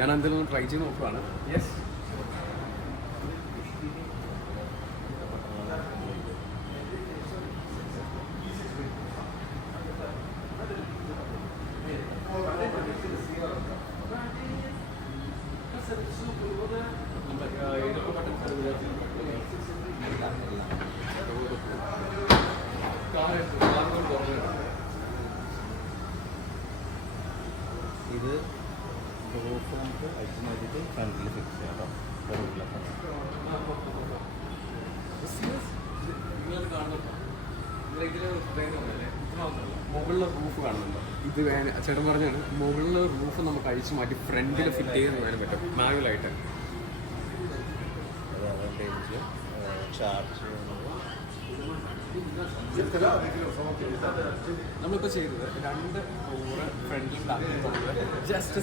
ഞാൻ എന്തെങ്കിലും ട്രൈ ചെയ്ത് നോക്കുകയാണ്. യെസ്, ഇത് റൂഫ് നമുക്ക് അടിച്ചു മാറ്റിയിട്ട് ഫ്രണ്ടിൽ ഫിക്സ് ചെയ്യാം കേട്ടോ. മുകളിലെ റൂഫ് കാണുന്നുണ്ടോ? ഇത് ചേട്ടൻ പറഞ്ഞാണ് മുകളിലെ റൂഫ് നമുക്ക് അഴിച്ചു മാറ്റി ഫ്രണ്ടിൽ ഫിറ്റ് ചെയ്ത് വേണം പറ്റും മാനുവലായിട്ട്. ചാർജ് നമ്മളിപ്പോൾ ചെയ്തത് 2 ഫ്ലോറ് ഫ്രണ്ടിൽ ജസ്റ്റ്